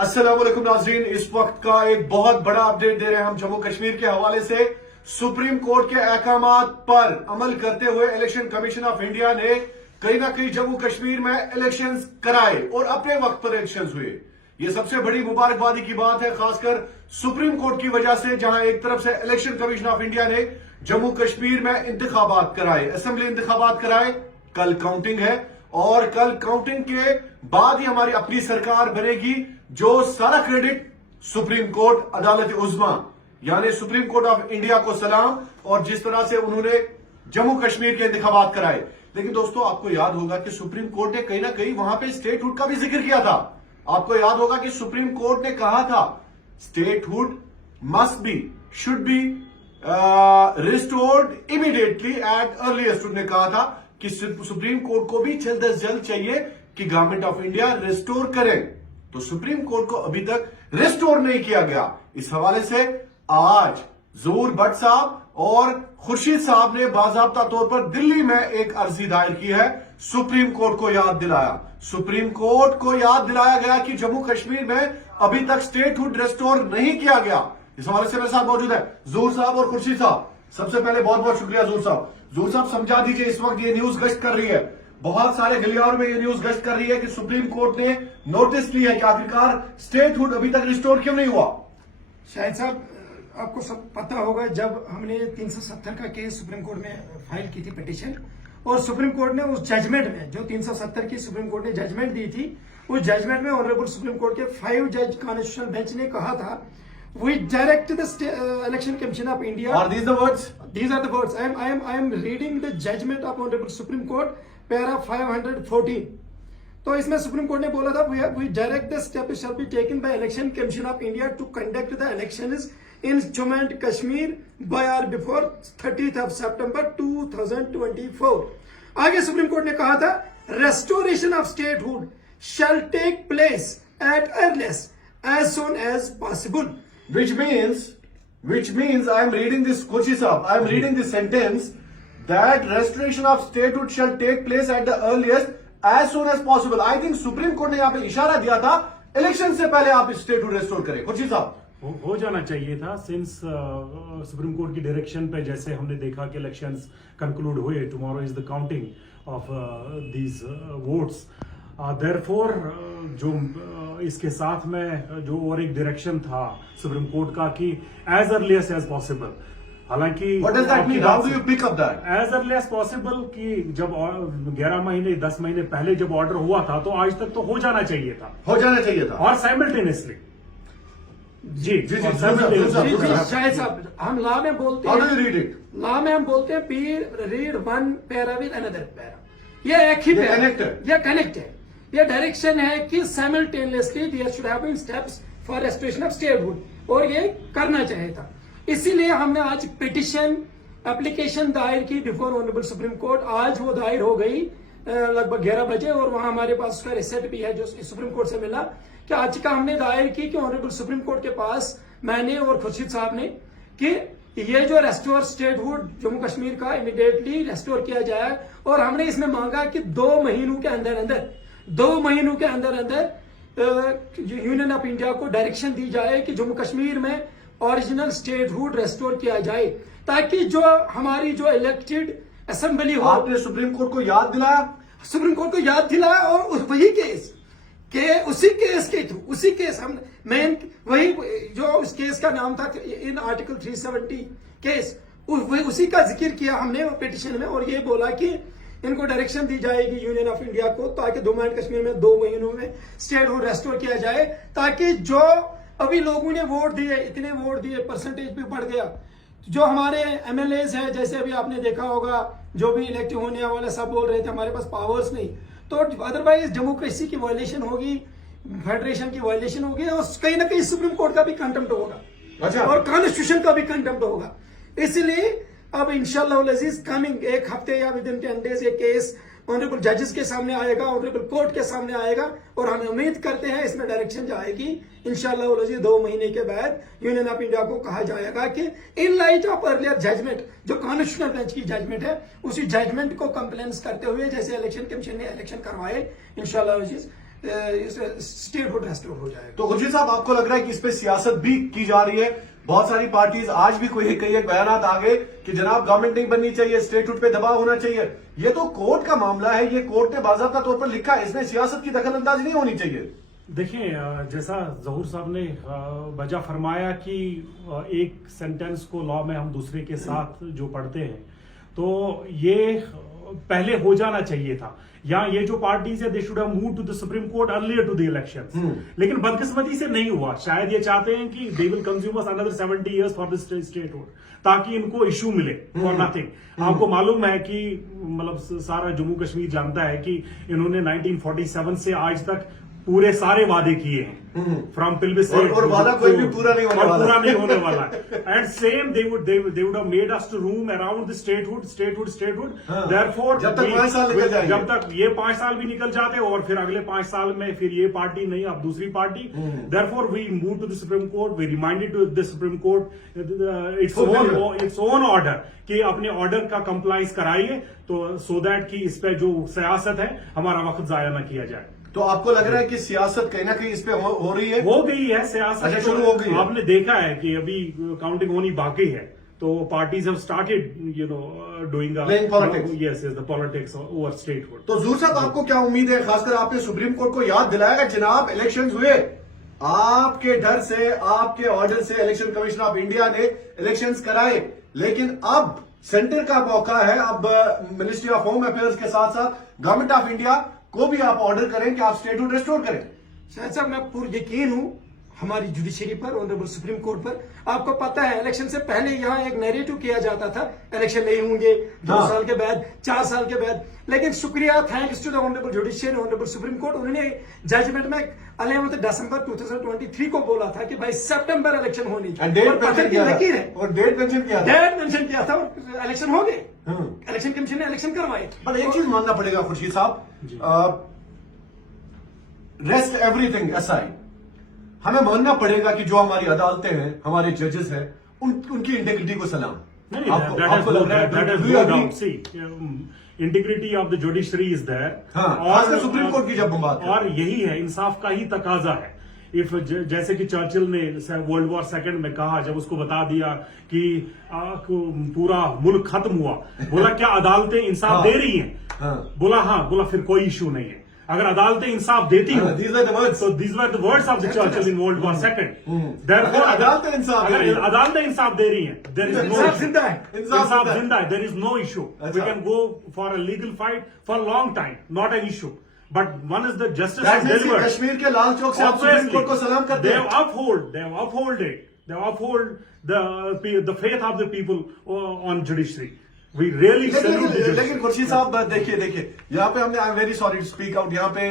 अस्सलाम वालेकुम नाज़रीन, इस वक्त का एक बहुत बड़ा अपडेट दे रहे हैं हम जम्मू कश्मीर के हवाले से। सुप्रीम कोर्ट के अहकामात पर अमल करते हुए इलेक्शन कमीशन ऑफ इंडिया ने कहीं ना कहीं जम्मू कश्मीर में इलेक्शंस कराए और अपने वक्त पर इलेक्शंस हुए। ये सबसे बड़ी मुबारकबादी की बात है, खासकर सुप्रीम कोर्ट की वजह से, जहां एक तरफ से इलेक्शन कमीशन ऑफ इंडिया ने जम्मू कश्मीर में इंतखाबात कराए, असेंबली इंतखाबात कराए। कल काउंटिंग है और कल काउंटिंग के बाद ही हमारी अपनी सरकार बनेगी, जो सारा क्रेडिट सुप्रीम कोर्ट अदालत उज़्मा यानी सुप्रीम कोर्ट ऑफ इंडिया को सलाम, और जिस तरह से उन्होंने जम्मू कश्मीर के इंतखाबात कराए। लेकिन दोस्तों, आपको याद होगा कि सुप्रीम कोर्ट ने कहीं ना कहीं वहां पे स्टेटहुड का भी जिक्र किया था। आपको याद होगा कि सुप्रीम कोर्ट ने कहा था statehood must be, should be restored immediately eight earliest. उन्होंने कहा था कि सुप्रीम कोर्ट को भी जल्द अज जल्द चाहिए कि गवर्नमेंट ऑफ इंडिया रिस्टोर करे। तो सुप्रीम कोर्ट को अभी तक रिस्टोर नहीं किया गया। इस हवाले से आज ज़हूर भट्ट साहब और खुर्शीद साहब ने बाज़ाब्ता तौर पर दिल्ली में एक अर्जी दायर की है। सुप्रीम कोर्ट को याद दिलाया, सुप्रीम कोर्ट को याद दिलाया गया कि जम्मू कश्मीर में अभी तक स्टेटहुड रिस्टोर नहीं किया गया। इस हवाले से मेरे साथ मौजूद है ज़हूर साहब और खुर्शीद साहब। सबसे पहले बहुत बहुत शुक्रिया ज़हूर साहब। ज़हूर साहब, समझा दीजिए, इस वक्त ये न्यूज गश्त कर रही है, बहुत सारे गलियारों में ये न्यूज गश्त कर रही है कि सुप्रीम कोर्ट ने नोटिस लिया है कि आखिरकार स्टेटहुड अभी तक रिस्टोर क्यों नहीं हुआ। शाहिद साहब, आपको सब पता होगा, जब हमने 370 का केस सुप्रीम कोर्ट में फाइल की थी पिटीशन, और सुप्रीम कोर्ट ने उस जजमेंट में जो 370 की सुप्रीम कोर्ट ने जजमेंट दी थी, उस जजमेंट में ऑनरेबल सुप्रीम कोर्ट के 5 जज कॉन्स्टिट्यूशनल बेंच ने कहा था, we direct the election commission of India. Are these the words? These are the words. I am reading the judgment of honorable Supreme Court, para 514. तो इसमें supreme court ने बोला था, we direct the steps shall be taken by election commission of India to conduct the elections in Jammu and Kashmir by or before 30th of September 2024. आगे supreme court ने कहा था, restoration of statehood shall take place at earliest as soon as possible. Which means I am reading this, Khurshid Sahab, I am reading this sentence that restoration of statehood shall take place at the earliest as soon as possible. I think Supreme Court ने यहाँ पे इशारा दिया था election से पहले आप statehood restore करें। खुर्शीद साहब, हो जाना चाहिए था, सिंस सुप्रीम कोर्ट की डायरेक्शन पे, जैसे हमने देखा कि इलेक्शंस कंक्लूड हुए, tomorrow is the counting of these votes. Therefore जो इसके साथ में जो और एक डायरेक्शन था सुप्रीम कोर्ट का कि एज अर्लीस्ट एज पॉसिबल, हालांकि What does that mean? How do you pick up that? As early as possible कि जब 11 महीने 10 महीने पहले जब ऑर्डर हुआ था, तो आज तक तो हो जाना चाहिए था, और साइमल्टेनियसली जी जी, शाहिद साहब, हम लॉ में बोलते How हैं, do you read it? Law में हम बोलते हैं read one para with another para, ये एक ही ये पैरा, connect है। ये कनेक्ट है। ये डायरेक्शन है कि simultaneously there should have been steps for restoration of statehood, और ये करना चाहिए था। इसीलिए हमने आज पिटिशन एप्लीकेशन दायर की बिफोर ऑनरेबल सुप्रीम कोर्ट। आज वो दायर हो गई लगभग 11 बजे, और वहां हमारे पास उसका रिसेप्ट भी है जो सुप्रीम कोर्ट से मिला, कि आज का हमने दायर की कि ऑनरेबल सुप्रीम कोर्ट के पास, मैंने और खुर्शीद साहब ने, कि ये जो रेस्टोर स्टेटहुड जम्मू कश्मीर का इमीडिएटली रेस्टोर किया जाए। और हमने इसमें मांगा कि 2 महीनों के अंदर अंदर यूनियन ऑफ इंडिया को डायरेक्शन दी जाए कि जम्मू कश्मीर में ओरिजिनल स्टेटहुड रेस्टोर किया जाए, ताकि जो हमारी जो इलेक्टेड असेंबली हो। आपने सुप्रीम कोर्ट को याद दिलाया, सुप्रीम कोर्ट को याद दिलाया, और वही केस के उसी केस के थ्रू, उसी केस हम मेन वही जो उस केस का नाम था इन आर्टिकल 370 केस, उसी का जिक्र किया हमने पिटिशन में, और ये बोला कि इनको डायरेक्शन दी जाएगी यूनियन ऑफ इंडिया को, ताकि जम्मू एंड कश्मीर में 2 महीनों में स्टेटहुड रेस्टोर किया जाए, ताकि जो अभी लोगों ने वोट दिए, इतने वोट दिए, परसेंटेज भी बढ़ गया। जो हमारे एमएलएज है, जैसे अभी आपने देखा होगा, जो भी इलेक्ट होने वाले सब बोल रहे थे हमारे पास पावर्स नहीं, तो अदरवाइज डेमोक्रेसी की वायलेशन होगी, फेडरेशन की वायलेशन होगी, और कहीं ना कहीं सुप्रीम कोर्ट का भी कंटेम्प्ट होगा, अच्छा, और कॉन्स्टिट्यूशन का भी कंटेम्प्ट होगा। इसलिए अब इंशाल्लाह अजीज कमिंग एक हफ्ते या विद इन 10 डेज ये केस ऑनरेबल जजेस के सामने आएगा, ऑनरेबल कोर्ट के सामने आएगा, और हम उम्मीद करते हैं इसमें डायरेक्शन जाएगी इंशाल्लाह अजीज 2 महीने के बाद यूनियन ऑफ इंडिया को कहा जाएगा कि in light of earlier judgement, जो कॉन्स्टिट्यूशनल बेंच की जजमेंट है, उसी जजमेंट को कंप्लेंस करते हुए जैसे इलेक्शन कमीशन ने इलेक्शन करवाए इंशाल्लाह अजीज स्टेटहुड रेस्टोर हो जाएगा। तो खुर्शीद साहब, आपको लग रहा है कि इस पे सियासत भी की जा रही है? बहुत सारी पार्टीज आज भी कई एक बयान आ गए कि जनाब गवर्नमेंट नहीं बननी चाहिए, स्टेटहुड पे दबाव होना चाहिए। ये तो कोर्ट का मामला है, ये कोर्ट ने बाज़ाब्ता तौर पर लिखा है, इसमें सियासत की दखल अंदाजी नहीं होनी चाहिए। देखिए, जैसा जहूर साहब ने वजह फरमाया कि एक सेंटेंस को लॉ में हम दूसरे के साथ जो पढ़ते हैं, तो ये पहले हो जाना चाहिए था। या ये जो पार्टीज है, they should have move to the Supreme Court earlier to the elections. लेकिन बदकिस्मती से नहीं हुआ। शायद ये चाहते हैं कि they will consume us another 70 years for this statehood, ताकि इनको इशू मिले फॉर नथिंग। आपको मालूम है कि मतलब सारा जम्मू कश्मीर जानता है कि इन्होंने 1947 से आज तक पूरे सारे वादे किए हैं, फ्रॉम पिलबिस और वादा कोई भी पूरा नहीं होने वाला and same they would have made us to roam around the statehood. Therefore जब तक 5 साल निकल जाएंगे, जब तक ये 5 साल भी निकल जाते और फिर अगले 5 साल में फिर ये पार्टी नहीं, अब दूसरी party. Therefore we move to the Supreme Court, we reminded to the Supreme Court its own order कि अपने ऑर्डर का कंप्लाइंस कराइए, तो सो दैट कि इस पे जो सियासत है हमारा वक्त जाया ना किया जाए। तो आपको लग रहा है कि सियासत कहीं ना कहीं इस पे हो रही है? हो गई है सियासत। अच्छा, शुरू हो गई है। आपने देखा है कि अभी काउंटिंग होनी बाकी है, तो parties have started doing the politics over statehood. तो जूर साहब, आपको क्या उम्मीद है? खासकर आपने सुप्रीम कोर्ट को याद दिलाया कि जनाब इलेक्शंस हुए, आपके डर से, आपके ऑर्डर से इलेक्शन कमीशन ऑफ इंडिया ने इलेक्शंस कराए, लेकिन अब सेंटर का मौका है। अब मिनिस्ट्री ऑफ होम अफेयर्स के साथ साथ गवर्नमेंट ऑफ इंडिया को भी आप ऑर्डर करें कि आप स्टेटहुड रिस्टोर करें। शायद साहब, मैं पूर्ण यकीन हूं हमारी जुडिशरी पर, ऑनरेबल सुप्रीम कोर्ट पर। आपको पता है, इलेक्शन से पहले यहाँ एक नैरेटिव किया जाता था, इलेक्शन नहीं होंगे 2 साल के बाद, 4 साल के बाद। लेकिन शुक्रिया, thanks to the honourable judiciary, honourable Supreme Court, उन्होंने जजमेंट में 11 दिसंबर 2023 को बोला था कि भाई सितंबर इलेक्शन होनी चाहिए। डेट मेंशन किया था और इलेक्शन हो गए। इलेक्शन कमीशन ने इलेक्शन करवाए। पर एक चीज मानना पड़ेगा खुर्शीद साहब, रेस्ट एवरीथिंग असाइड, हमें मानना पड़ेगा कि जो हमारी अदालतें हैं, हमारे जजेस हैं, उनकी इंटेग्रिटी को सलाम। आपको लग रहा है integrity of the judiciary is there, और सुप्रीम कोर्ट की जब बात, और यही है, इंसाफ का ही तकाजा है। इफ जैसे कि चर्चिल ने वर्ल्ड वॉर सेकंड में कहा, जब उसको बता दिया कि पूरा मुल्क खत्म हुआ, बोला क्या अदालतें इंसाफ दे रही हैं? बोला फिर कोई इशू नहीं है। अगर अदालतें इंसाफ देती हो, these were the words. So these were the words of the Churchill in World War II. Therefore, अदालतें इंसाफ दे रही हैं, there is no Insaf issue. जिंदा है। इंसाफ जिंदा है, there is no issue. We can go for a legal fight for a long time, not an issue. But one is the justice is delivered. Kashmir के लाल चौक से आप सुप्रीम कोर्ट को सलाम करते हैं। They have uphold it. They have uphold the faith of the people on judiciary. We really salute the judiciary. लेकिन खुर्शीद साहब, देखिए यहाँ पे हमने, I am very sorry to speak out, यहाँ पे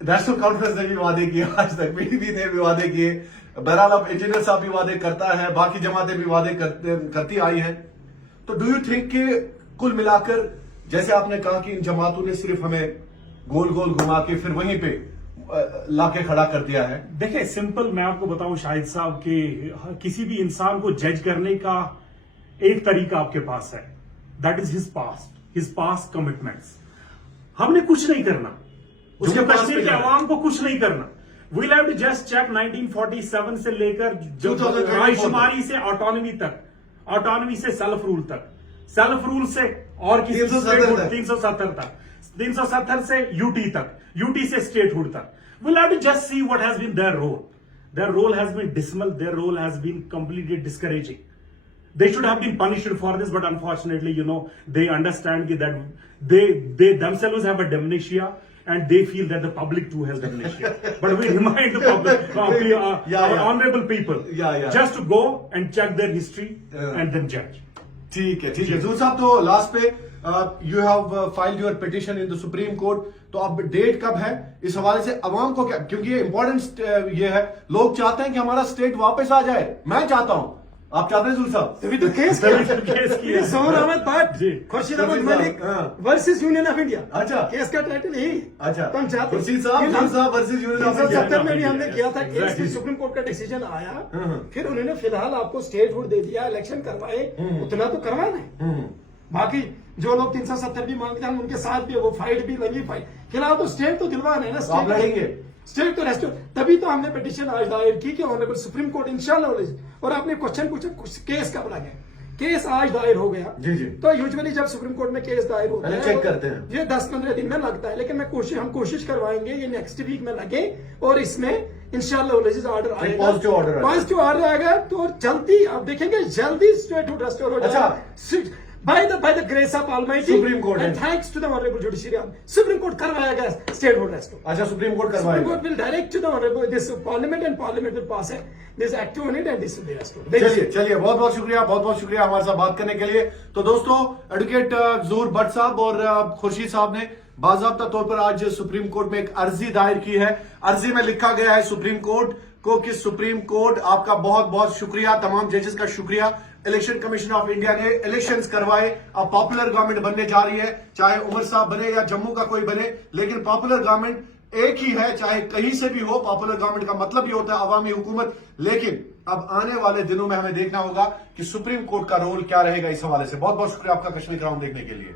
नेशनल कॉन्फ्रेंस ने भी वादे किए, आज तक पीडीपी ने भी वादे किए, बहरहाल अब इंजीनियर साहब भी वादे करता है, बाकी जमातें भी वादे करती आई हैं। तो डू यू थिंक कि कुल मिलाकर, जैसे आपने कहा कि इन जमातों ने सिर्फ हमें गोल गोल घुमा के फिर वहीं पे लाके खड़ा कर दिया है? देखिए, सिंपल मैं आपको बताऊं शाहिद साहब, कि किसी भी इंसान को जज करने का एक तरीका आपके पास है, that is his past commitments. हमने कुछ नहीं करना, जम्मू कश्मीर के अवाम को कुछ नहीं करना। We'll have to just check 1947 से लेकर रायशुमारी से ऑटोनॉमी तक, ऑटोनॉमी से सेल्फ रूल तक, सेल्फ रूल से और किसी 370 तक, 370 से यूटी तक, यूटी से स्टेटहुड तक। We'll have to just see what has been their role. Their role has been dismal, their role has been completely discouraging. They should have been punished for this, but unfortunately, they understand that they themselves have a dementia, and they feel that the public too has dementia. But we remind the public, honorable people, just to go and check their history and then judge. ठीक है जूर साहब, तो last पे you have filed your petition in the Supreme court, तो अब date कब है? इस हवाले से अवाम को क्या, क्योंकि ये इंपॉर्टेंट ये है, लोग चाहते हैं कि हमारा स्टेट वापस आ जाए, मैं चाहता हूं, आप चाहते हैं जूर साहब? तभी तो केस किया Sohar Ahmad Bhat, Khurshid Ahmad Malik versus Union of India. अच्छा, केस का टाइटल यही। अच्छा, तुम चाहते खुर्शीद साहब वर्सेस यूनियन ऑफ इंडिया। 1970 में भी हमने किया था केस, फिर सुप्रीम कोर्ट का डिसीजन आया, फिर उन्होंने फिलहाल आपको स्टेटहुड दे दिया, इलेक्शन करवाए, उतना तो करवाना है। बाकी जो लोग 370 भी मांगते हैं, उनके साथ भी वो फाइट भी लगी, फाइट खिलाफ तो स्टेट तो दिलवाना है ना, तो आप लड़ेंगे? स्टेट तो रेस्टोर, तभी तो हमने पिटीशन आज दायर की कि ऑनरेबल सुप्रीम कोर्ट इंशाल्लाह। और आपने क्वेश्चन पूछा केस कब लगे, केस आज दायर हो गया। जी जी। तो यूजुअली जब सुप्रीम कोर्ट में केस दायर होता पहले है चेक करते हैं। ये 10-15 दिन में लगता है, लेकिन हम कोशिश करवाएंगे ये नेक्स्ट वीक में लगे और इसमें इंशाल्लाह ऑर्डर आएगा, पॉजिटिव ऑर्डर आएगा। पॉजिटिव ऑर्डर आएगा तो जल्दी आप देखेंगे जल्दी स्टेटहुड रेस्टोर हो जाएगा by the grace of Almighty Supreme Court and thanks to the honorable judiciary. Supreme Court करवाएगा स्टेटहुड रेस्टोर। अच्छा, सुप्रीम कोर्ट Supreme करवाएगा। Court will direct to the honorable this parliament and parliament will pass this act on it and this will be restored। चलिए चलिए, बहुत बहुत शुक्रिया, बहुत बहुत शुक्रिया हमारे साथ बात करने के लिए। तो दोस्तों, एडवोकेट ज़हूर भट्ट साहब और खुर्शीद साहब ने बाज़ाब्ता तौर पर आज सुप्रीम कोर्ट में एक अर्जी दायर की है। अर्जी में लिखा गया है सुप्रीम कोर्ट को कि सुप्रीम कोर्ट आपका बहुत बहुत शुक्रिया, तमाम जजेस का शुक्रिया, इलेक्शन कमीशन ऑफ इंडिया ने इलेक्शंस करवाए। अब पॉपुलर गवर्नमेंट बनने जा रही है, चाहे उमर साहब बने या जम्मू का कोई बने, लेकिन पॉपुलर गवर्नमेंट एक ही है, चाहे कहीं से भी हो। पॉपुलर गवर्नमेंट का मतलब ही होता है अवामी हुकूमत। लेकिन अब आने वाले दिनों में हमें देखना होगा कि सुप्रीम कोर्ट का रोल क्या रहेगा इस हवाले से। बहुत बहुत शुक्रिया आपका कश्मीर क्राउन देखने के लिए।